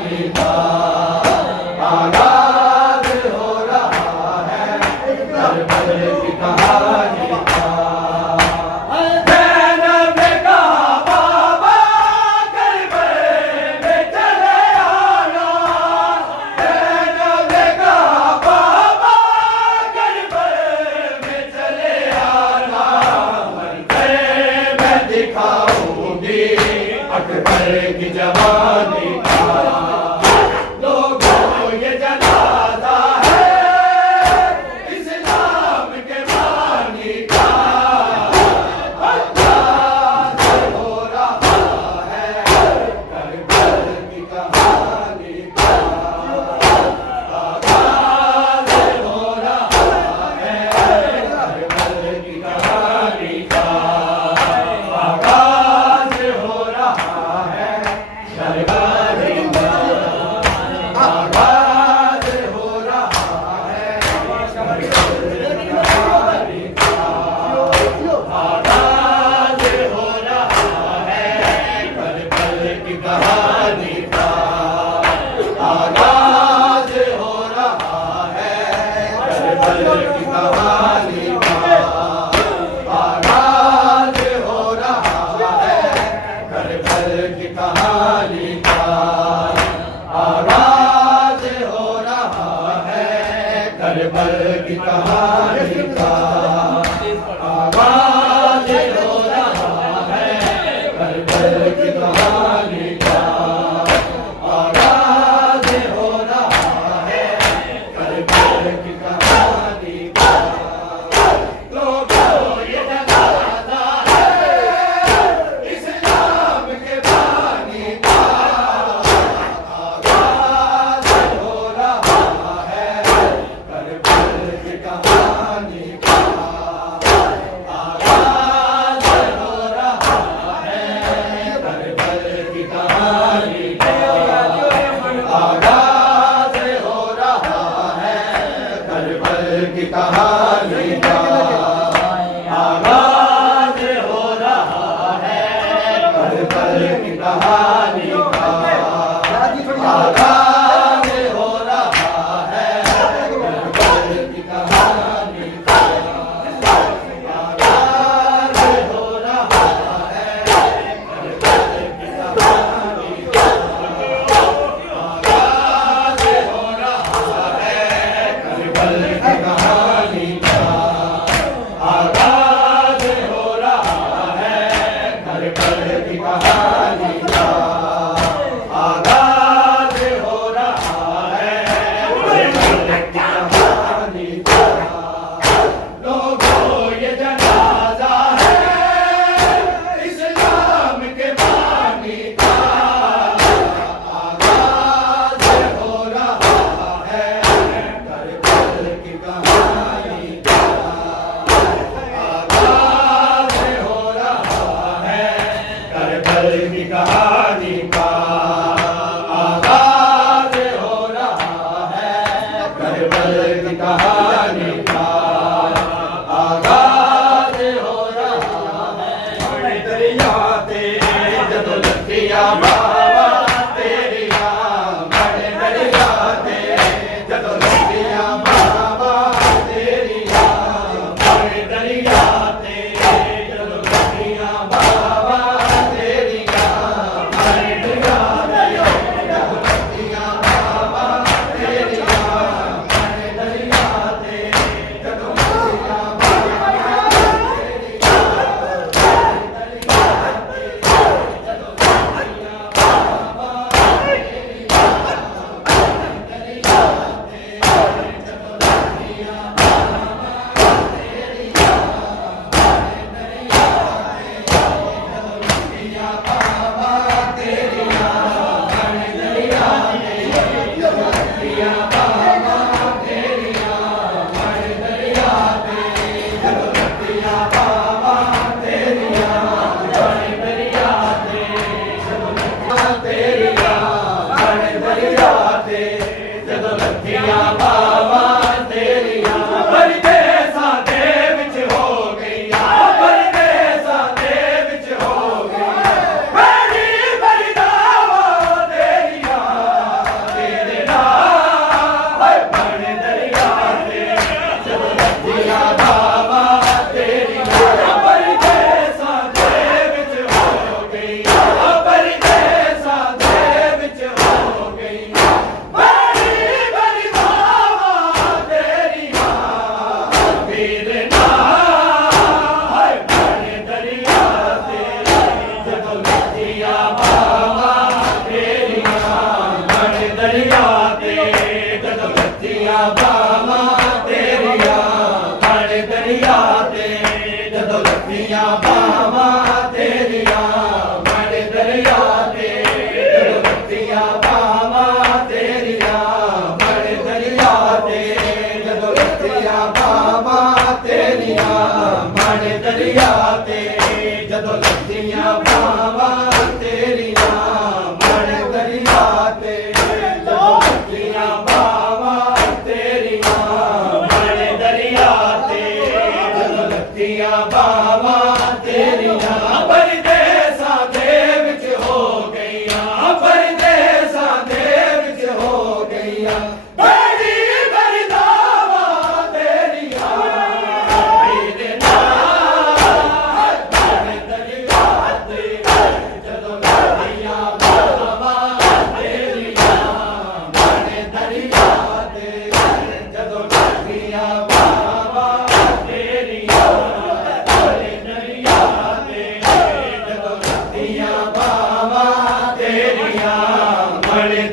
कहानी का आगाज हो रहा है करबल की कहानी का। ज़ैनब ने कहा बाबा करबल में चले आना, ज़ैनब ने कहा बाबा करबल में चले आना, मंज़र मैं दिखाऊंगी अकबर की जवानी का।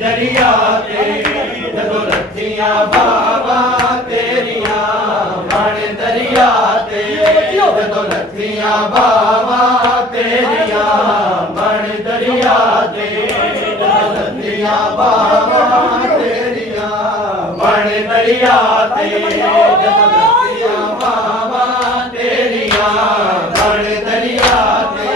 दरिया ते जदों लथियां बावां तेरियां बण दरिया ते जदों लथियां बावां तेरियां बण दरिया ते जदों लथियां बावां तेरियां बण दरिया ते जदों लथियां बावां तेरियां बण दरिया ते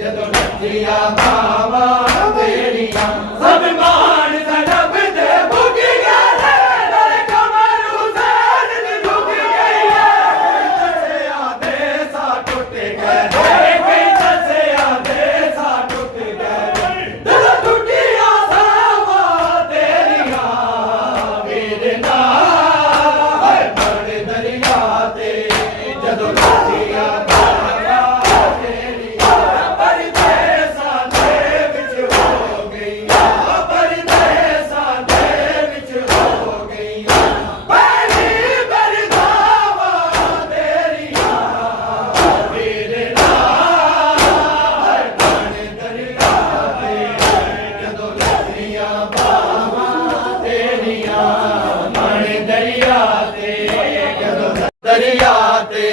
जदों लथियां बावां तेरियां सब मान सनब दे भुग गए नाले कमर हुसैन दी झुक गई है दसे आधे सा टुट गए कई दसे आधे सा टुट गए दिल टुटिया सावा तेरियां वीर ना बण दरिया ते जदों लथियां बावां तेरियां परदेसां दे विच हो गईयां परदेसां दे विच हो गईयां पहली बरदावां तेरियां वीर ना बण दरिया ते जदों लथियां बावां तेरियां बण दरिया ते जदों दरिया ते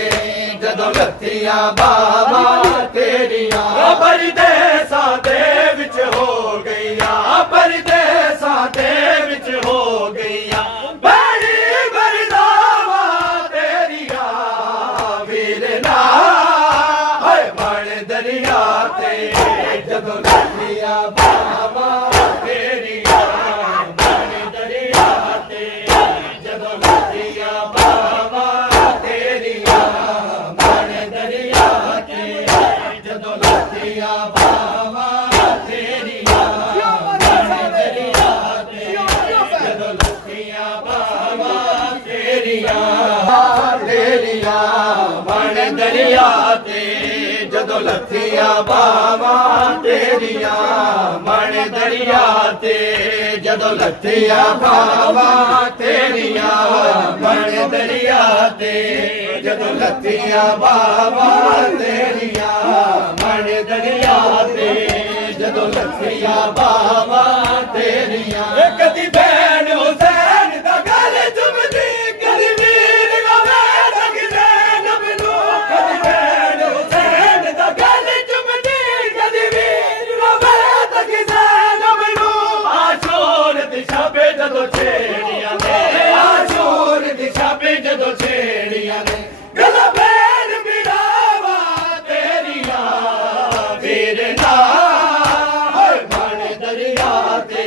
जदों लथियां बावां तेरियां परदेसां दे विच हो गईयां परदेसां दे विच हो गईयां बड़ी बरदावां तेरियां वीर ना बण दरिया ते जदों लथियां बावां तेरियां बण दरिया ते जदों लथियां बावां तेरियां बण दरिया ते जदों लथियां बावां तेरियां बण दरिया ते जदों लथियां बावां तेरियां तेरियां बण दरिया ते जदों लथियां बावां तेरियां बण दरिया ते जदों लथियां बावां तेरियां बण दरिया ते जदों लथियां बावां तेरियां बण दरिया ते जदों लथियां बावां तेरियां कदी भैन हुसैन दा गल चुमदी कदी वीर गवे तक ज़ैनब नूं कदी भैन हुसैन दा गल चुमदी कदी वीर गवे तक ज़ैनब नूं आशूर दी छाबे जदों छेड़ियां ने आशूर दी छाबे जदों छेड़ियां ने गला भैन बिरावा तेरियां वीर ना बण दरिया ते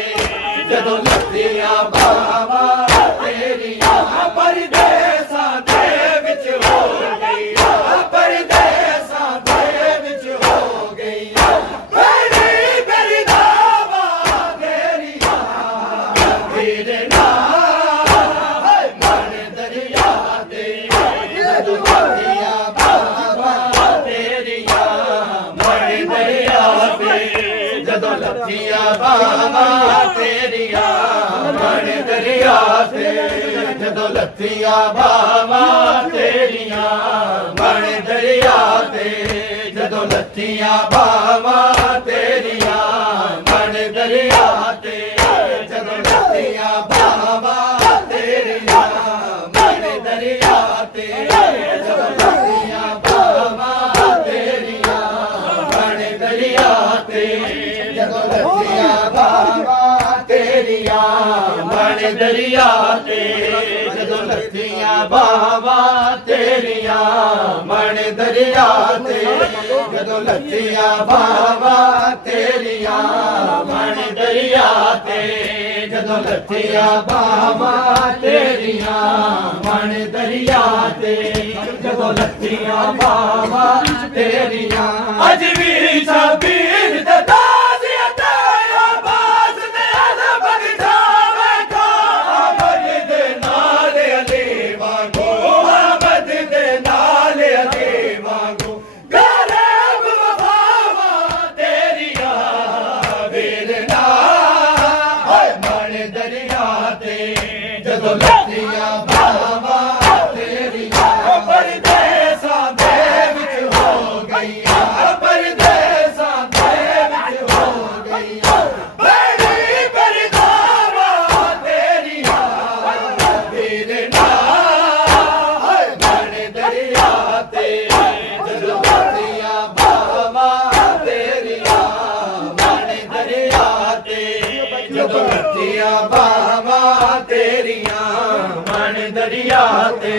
जदों लथियां बावां तेरियां परदेसां दे विच हो गईयां परदेसां दे विच हो गईयां बड़ी बरदावां तेरियां वीर ना बण दरिया ते जदों लथियां बावां तेरियां बण दरिया ते जदों लथियां बावां तेरियां बण दरिया ते जदों लथियां बावां तेरियां बण दरिया ते जदों लथियां बावां तेरियां बण दरिया ते जदों लथियां बावां तेरियां बण दरिया ते जदों लथियां बावां तेरियां बण दरिया ते जदों लथियां बावां तेरियां बण दरिया ते जदों लथियां बावां तेरियां बण दरिया ते जदों लथियां बावां तेरियां बण दरिया ते जदों लथियां बावां तेरियां बण दरिया ते जदों लथियां बावां तेरियां अज भी सबीर दे ताज़िया ते आवाज़ ने अदब बगठावे को आमद दे नाल अली वांगू आमद दे नाल अली वांगू गरीब वफावां तेरियां वीर ना बण दरिया ते जदों लथियां बावां तेरियां परदेसां दे विच हो गईयां परदेसां दे लत्थियां बावां तेरियां मन दरिया ते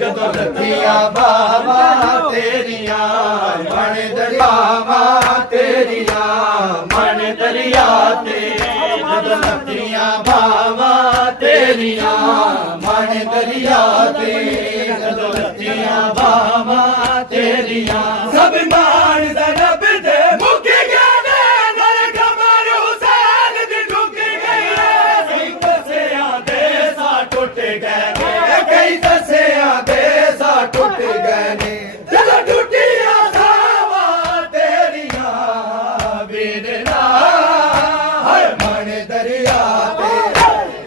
जदों लत्थियां बावां तेरियां मन दरिया तेरियां मन दरिया ते जदों लत्थियां बावां तेरियां मन दरिया ते जदों लत्थियां बावां तेरियां सब मान ज़रब दे मुक गए नर कमर हुसैन दी ढुक गई कई दसिया दे सा टुट गए कई दसिया दे सा टुट गए ने जदों टुटिया सावा तेरियां वीरना हर मन दरिया ते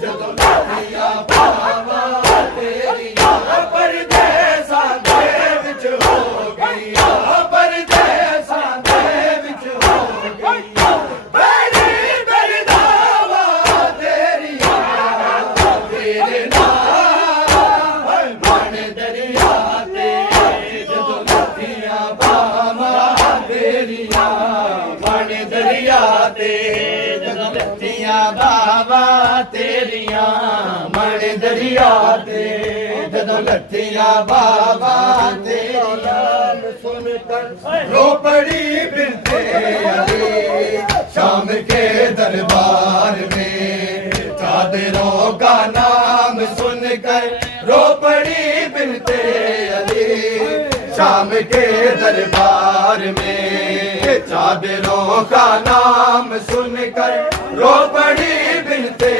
जदों लत्थियां बावां तेरियां परदेसा दे विच हो गई परदेसा दे विच हो गई बड़ी बरदावा तेरियां वीरना हर मन दरिया ते जदों लत्थियां बावां तेरियां मन दरिया ते जदों लत्थियां बावां तेरियां मन दरिया ते जदों लत्थियां बावां तेरियां सुन कर रो पड़ी बिनते अली शाम के दरबार में चादरों का नाम सुनकर रो पड़ी बिनते अली शाम के दरबार में चादरों का नाम सुनकर रो पड़ी बिनते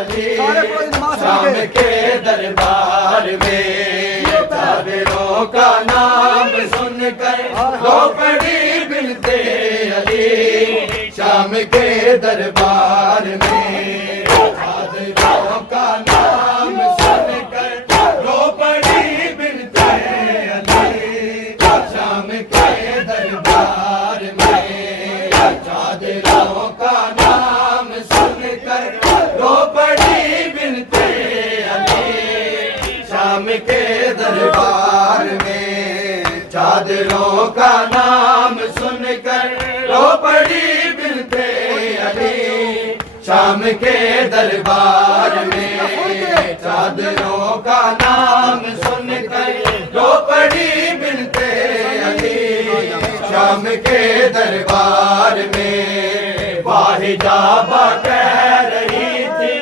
अली शाम के दरबार में चादरों का नाम सुनकर रो पड़ी बिनते अली शाम के दरबार में चादरों का नाम सुनकर रो पड़ी बिनते अली शाम के दरबार में चादरों का नाम सुनकर रो पड़ी बिनते अली शाम के दरबार में चादरों का नाम सुनकर रो पड़ी बिनते अली शाम के दरबार में चादरों का नाम सुनकर रो पड़ी बिनते अली शाम के दरबार में वाहिजाबा कह रही थी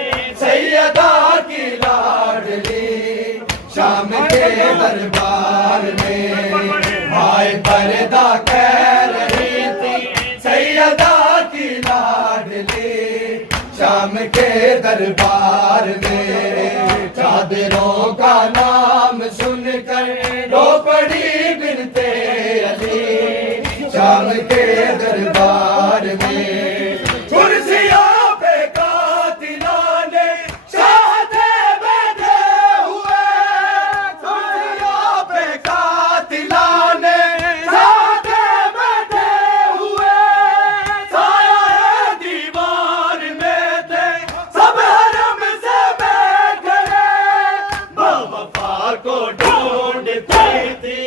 सैयदा की लाडली शाम के दरबार में भाई पर्दा कह रही थी सैयदा की लाडली शाम के दरबार में चादरों का नाम सुनकर रो पड़ी बिनते अली शाम के दरबार में कुर्सियों पे कातिलों ने शाहदे बैठे हुए कुर्सियों पे कातिलों ने शाहदे बैठे हुए साया दीवार में थे सब हरम से बैठे बेवफा को ढूंढती थी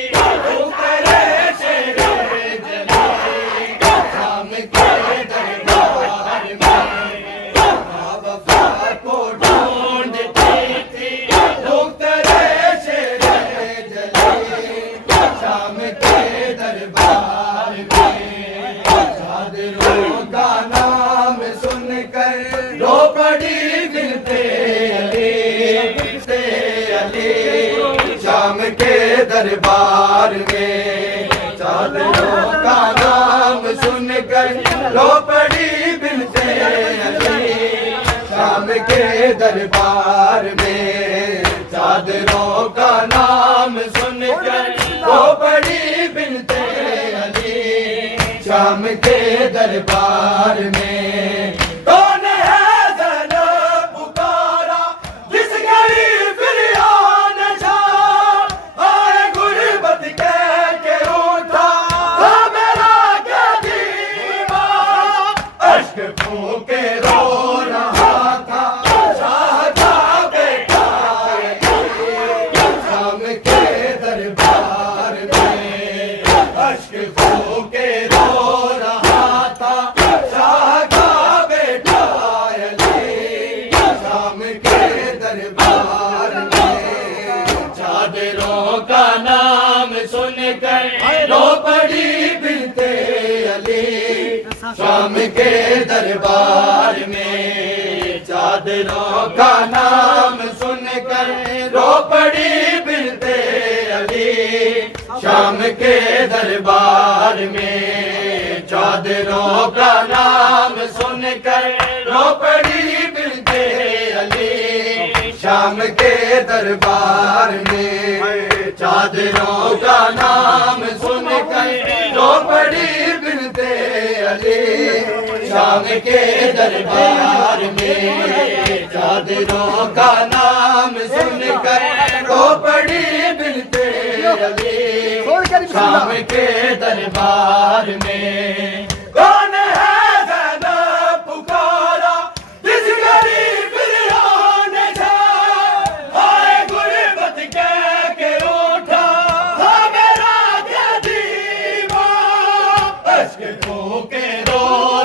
उतरे शेरे जली शाम के दरबार में बेवफा को ढूंढती थी उतरे शेरे जली शाम के दरबार में चादरों का नाम सुनकर रो पड़ी बिनते अली शाम के दरबार में चादरों का नाम सुनकर रो पड़ी बिनते अली शाम के दरबार में चादरों का नाम सुनकर रो पड़ी बिनते अली शाम के दरबार में कौन है ज़ैनब पुकारा जिस घड़ी फिरियाद नशा आए गुर्बत कह के उठा था मेरा गदीमा अश्क फूके रो रहा था शाहदा बेटा शाम के दरबार में अश्क फूके रो रहा था शाहदा शाम के दरबार में। चादरों का नाम सुनकर रो पड़ी बिनते अली शाम के दरबार में। चादरों का नाम सुनकर रो पड़ी बिनते अली शाम के दरबार में। चादरों का नाम सुनकर रो पड़ी बिनते अली शाम के दरबार में। चादरों का नाम सुनकर रो पड़ी बिनते अली शाम के दरबार में। चादरों का नाम सुनकर रो पड़ी बिनते अली शाम के दरबार में। कौन है ज़ैनब पुकारा जिस गरीब ने आए गुर्बत कह के उठा था मेरा क्या दीवा। अश्क खो के रो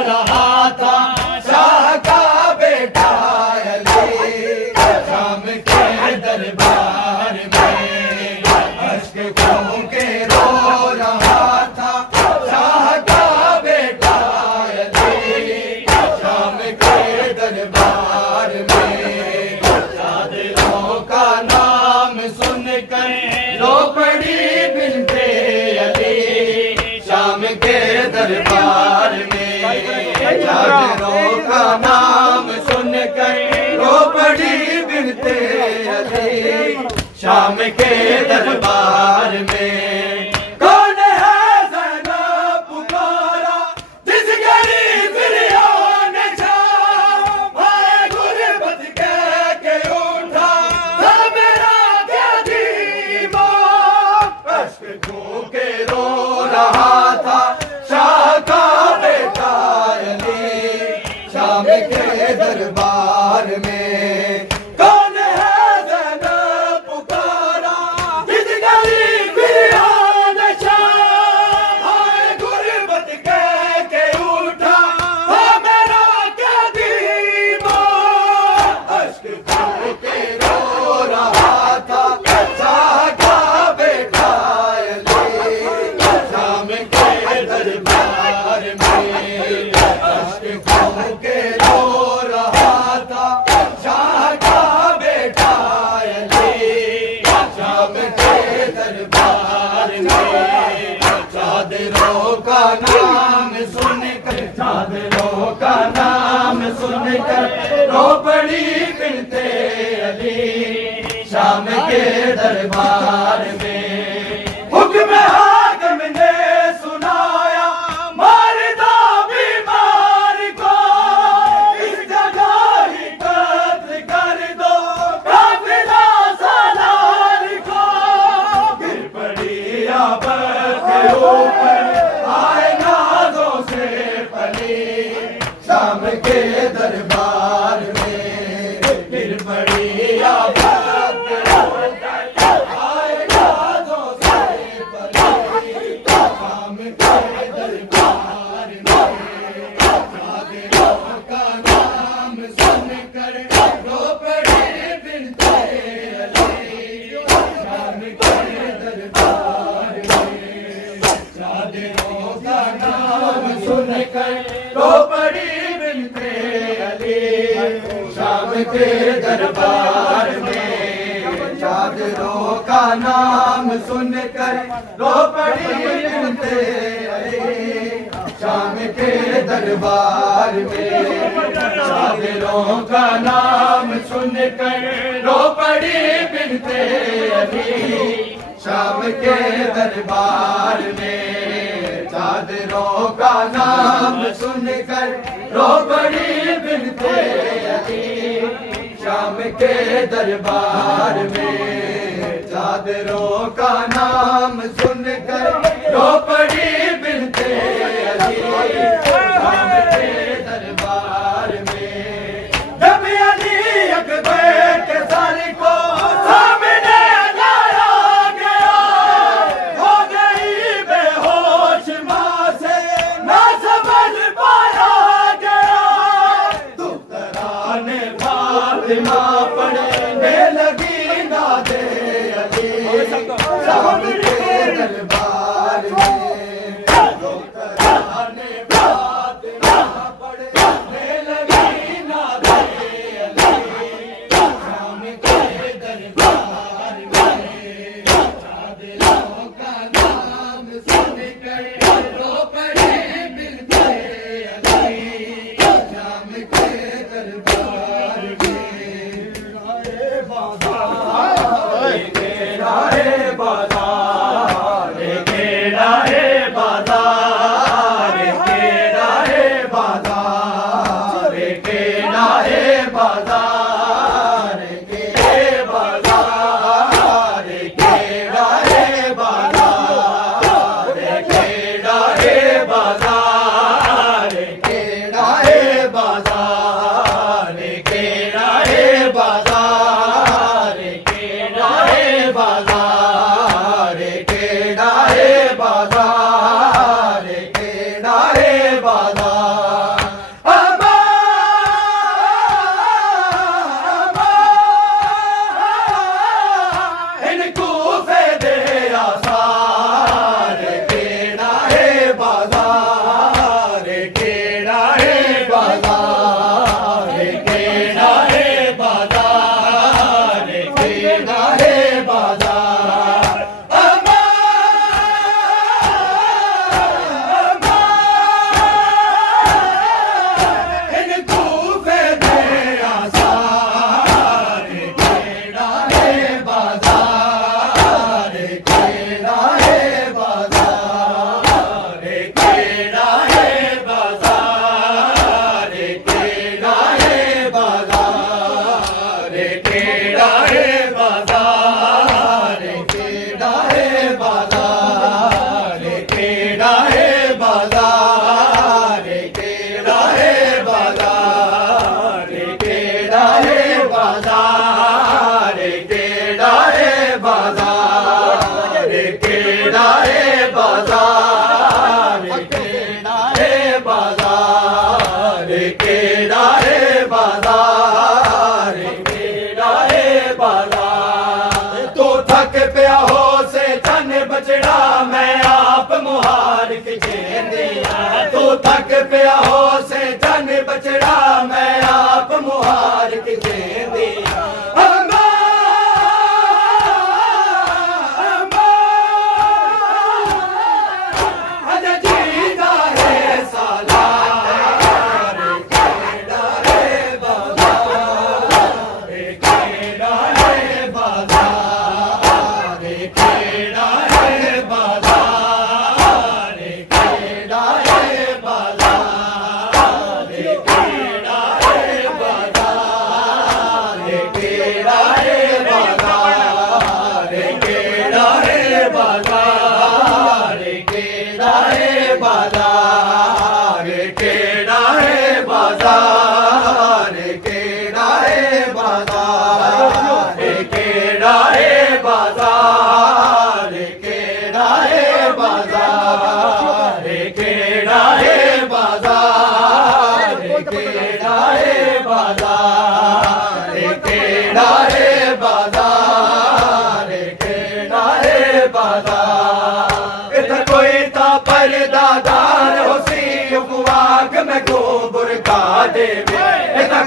रहा था शाह का बेटा अली शाम के दरबार में। अश्क खो के रो रहा था शाह का बेटा अली शाम के दरबार में। चादरों का नाम सुनकर रो पड़ी बिनते अली शाम के दरबार में। चादरों का नाम सुनकर रो पड़ी बिनते अली शाम के दरबार में। कौन है ज़ैनब पुकारा जिस गरीब ने आए गुर्बत कह के उठा था मेरा क्या दीवा। अश्क खो के रो रहा था शाह का बेटा अली शाम के दरबार में। कौन है ज़ैनब पुकारा जिस गरीब ने आए गुर्बत कह के उठा था मेरा क्या दीवा। अश्क खो के रो रहा था शाह का बेटा अली शाम के दरबार में। अश्क खो के रो रहा था शाह का बेटा अली शाम के दरबार में। चादरों का नाम सुनकर चादरों का नाम सुनकर रो पड़ी बिनते अली शाम के दरबार में। हुक्म हाकिम ने सुनाया मार दो बीमार को इस जगह ही कत्ल कर दो काफिला सालार को। गिर पड़ी आफत के ऊपर आए नाज़ों से पली शाम के दरबार में। गिर पड़ी आफत के ऊपर आए नाज़ों से पली शाम के दरबार में। चादरों का नाम सुनकर रो पड़ी बिनते अली शाम के दरबार में। चादरों का नाम सुनकर रो पड़ी बिनते अली शाम के दरबार में। चादरों का नाम सुनकर रो पड़ी बिनते अली शाम के दरबार में। चादरों का नाम सुनकर रो पड़ी बिनते अली शाम के दरबार में। चादरों का नाम सुनकर रो पड़ी बिनते अली शाम के दरबार में। चादरों का नाम सुनकर रो पड़ी बिनते अली शाम के दरबार में। जब अली अकबर के सर को सामने लाया गया हो गई बेहोश मां से ना समझ पाया गया। दुख्तराने भाग फातिमा पढ़ने लगी नादे अली शाम के दरबार में रोकराने फातिमा पढ़ने लगी नादे अली शाम के दरबार में दिलों का नाम सुन कर रो पड़े बिलके अली शाम के दरबार में राहे बाजार राहे बाजार राहे बाजार राहे बाजार के बाजार के राहे बाजार के राहे बाजार के राहे बाजार के राहे बाजार के राहे बाजार के राहे बाजार के राहे बाजार इनको दे आसार केड़ा है बाजार केड़ा है बाजार केड़ा है बाजार केड़ा है बाजार इनको दे आसार केड़ा है बाजार केड़ा है बाजार केड़ा है बाजार केड़ा है बाजार केड़ा है बाजार केड़ा है बाजार केड़ा है बाजार केड़ा है बाजार केड़ा है बाजार केड़ा है बाजार केड़ा है बाजार केड़ा है बाजार केड़ा है बाजार केड़ा है बाजार तो थक पिया हो से चन बचड़ा मैं आप मुहार के दिया तो थक पिया हो से चन बचड़ा मैं आप मुहार के दिया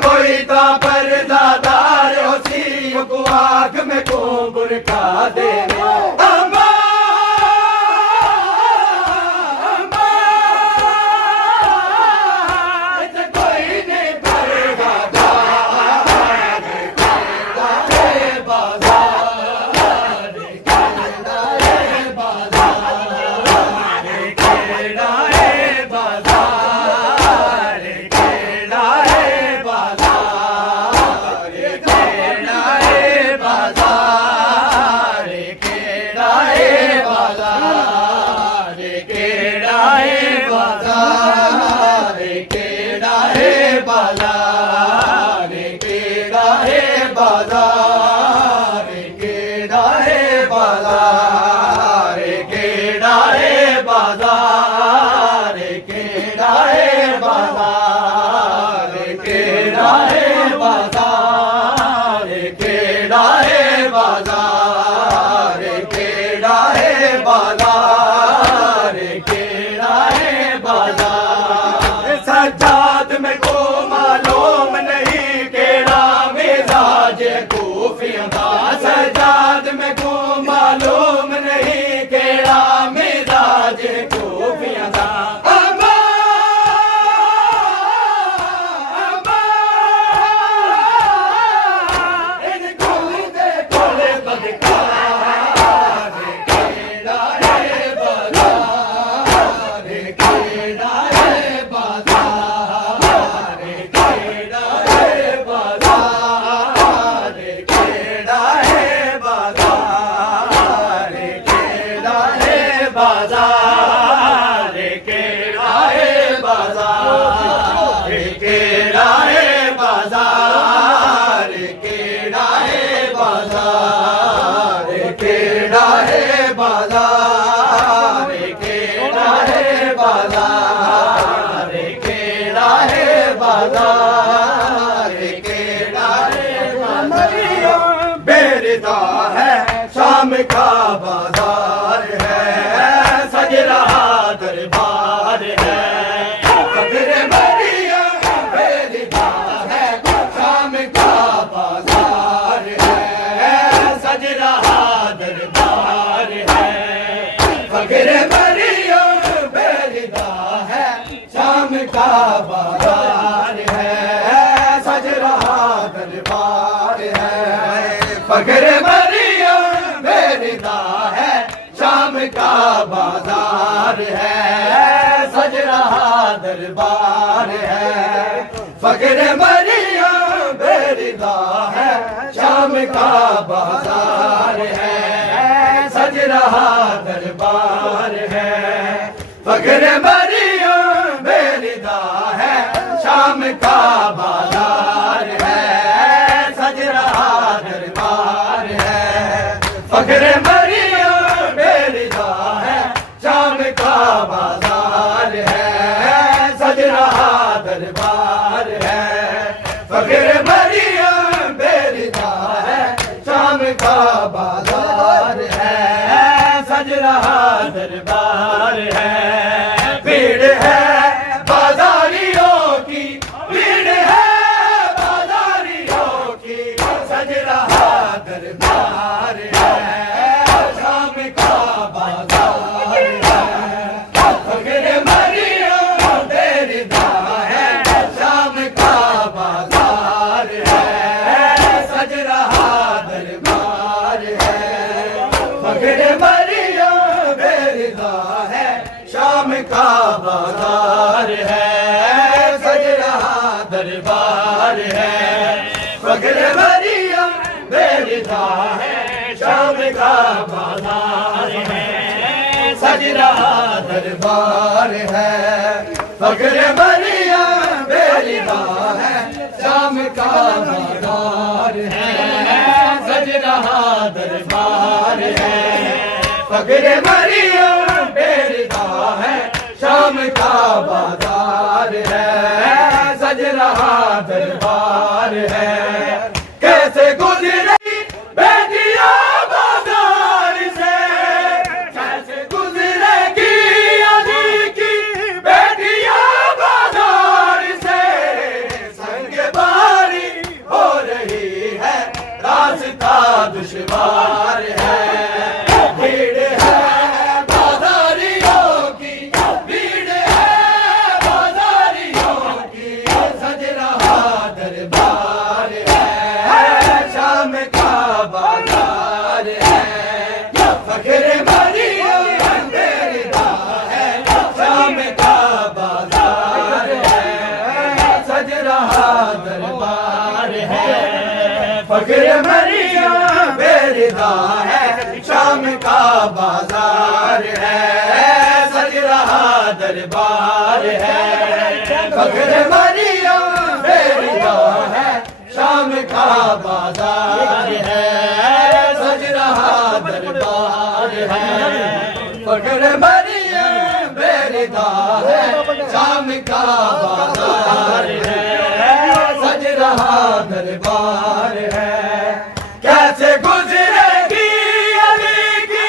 कोई ता परदादार होसी आग में को बुरका दे बाजार बाजार है, सज रहा दरबार है। फक्र मरियम बेरिदा है, शाम का बाजार है, सज रहा दरबार है। फक्र मरियम बेरिदा है, शाम का बाजार है, सज रहा दरबार है। फक्र मरियम बेरिदा है, शाम का बाजार है, सज रहा दरबार है। फक्र मरियम बेरिदा है, शाम का बाजार है, सज रहा दरबार है। भीड़ है बाजारियों की, भीड़ है बाजारियों की, सज रहा दरबार है, शाम का बाजार है। फक्र मरियम बेरिदा है, शाम का बाजार है, सज रहा दरबार है। फक्र मरियम बेरिदा है, शाम का बाजार है, सज रहा दरबार है। फक्र मरियम बेरिदा है, शाम का बाजार है, सज रहा दरबार है। फक्र मरियम बेरिदा है, शाम का बाजार है, सज रहा दरबार है। फक्र मरियम बेरिदा है, शाम का बाजार है, सज रहा दरबार है। कैसे गुजरी बेटियां बाजार से, कैसे गुजरेगी अली की बेटियां बाजार से। संग बारी हो रही है, रास्ता दुश्वार है। भीड़ है बाजारियों की, भीड़ है बाजारियों की, सज रहा दरबार है, शाम का बाजार है। फक्र मरियम बेरिदा है, शाम का बाजार है, सज रहा दरबार है। फक्र मरियम बेरिदा है, शाम का बाजार है, सज रहा दरबार है। फक्र मरियम बेरिदा है, शाम का बाजार है, सज रहा दरबार है। फक्र मरियम बेरिदा है, शाम का बाजार है, सज रहा दरबार है। कैसे गुजरेगी अली की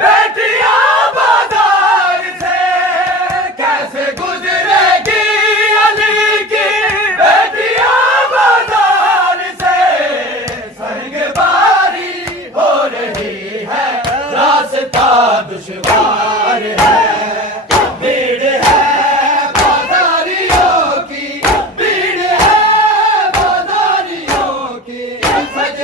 बेटियां बाजार से, कैसे गुजरेगी अली की बेटियां बाजार से। संग बारी हो रही है, रास्ता दुश्वार है। भीड़ है बाजारियों की, भीड़ है बाजारियों की, सज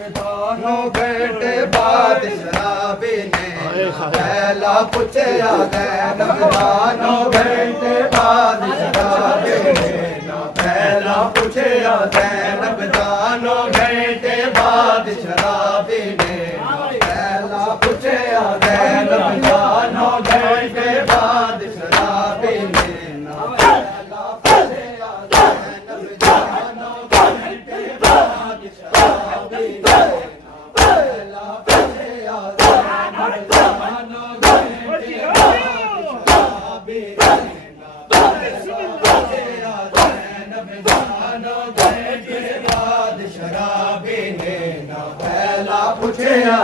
नबदानो घंटे बाद शराबी ने पहला पूछया नबदानो घंटे बाद शराबी ने पहला पूछया नबदानो घंटे बाद शराबी ने पहला पूछया नबदानो घंटे बाद शराबी ने पहला पूछया नबदानो घंटे बाद शराबी ने पहला पूछया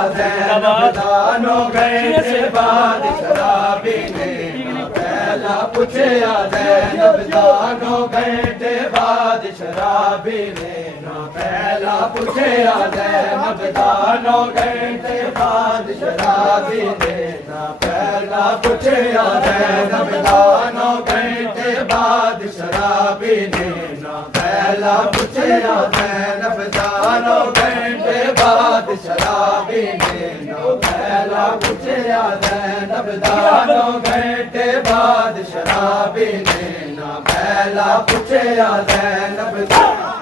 नबदानो घंटे बाद शराबी ने पहला पूछया नबदानो घंटे बाद शराबी ने पहला पूछया नबदानो घंटे बाद शराबी ने पहला पूछया नबदानो घंटे बाद शराबी ने पहला पूछया नबदानो घंटे बाद शराबी ने पहला पूछया नबदानो घंटे बाद शराबी ने पहला पूछया नबदानो घंटे बाद शराबी ने पहला पूछया नबदानो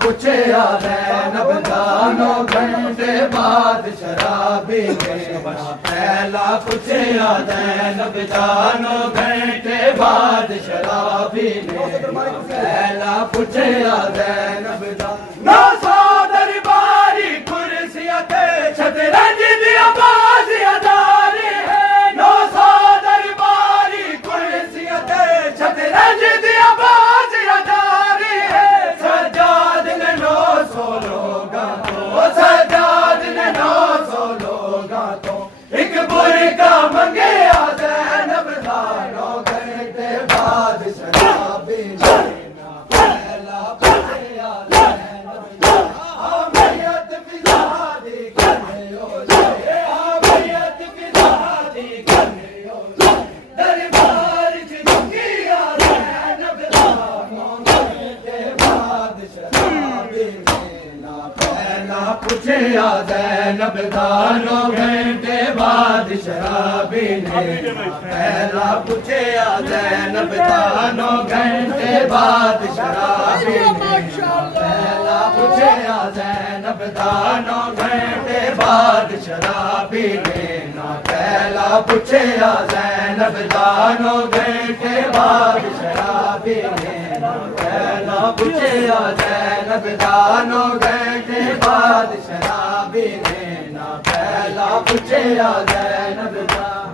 पूछया नबदानो घंटे बाद शराबी ने पहला पूछया नबदानो घंटे बाद शराबी ने पहला पूछया नबदानो सादर बारी कुर्सियां ते शतरंज दी आवाज अदारी है नो सादर बारी कुर्सियां ते शतरंज दी आवाज अदारी है सजाद ने नो सोलोगा तो सजाद ने नो सोलोगा तो एक बुरका मंगे आदे नबदानो घंटे बाद शराबी ने पहला पूछया आमियत फिजादी करने ओ आमियत फिजादी करने ओ दरबार च दुनिया नबदानो घंटे बाद शराबी ने पहला पूछया नबदानो घंटे बाद शराबी ने पहला पूछया नबदानो घंटे बाद शराबी ने पहला पूछया नबदानो घंटे बाद शराबी ने पहला पूछया नबदानो घंटे बाद शराबी ने पहला पूछया नबदानो घंटे बाद शराबी ने पहला पूछया नबदानो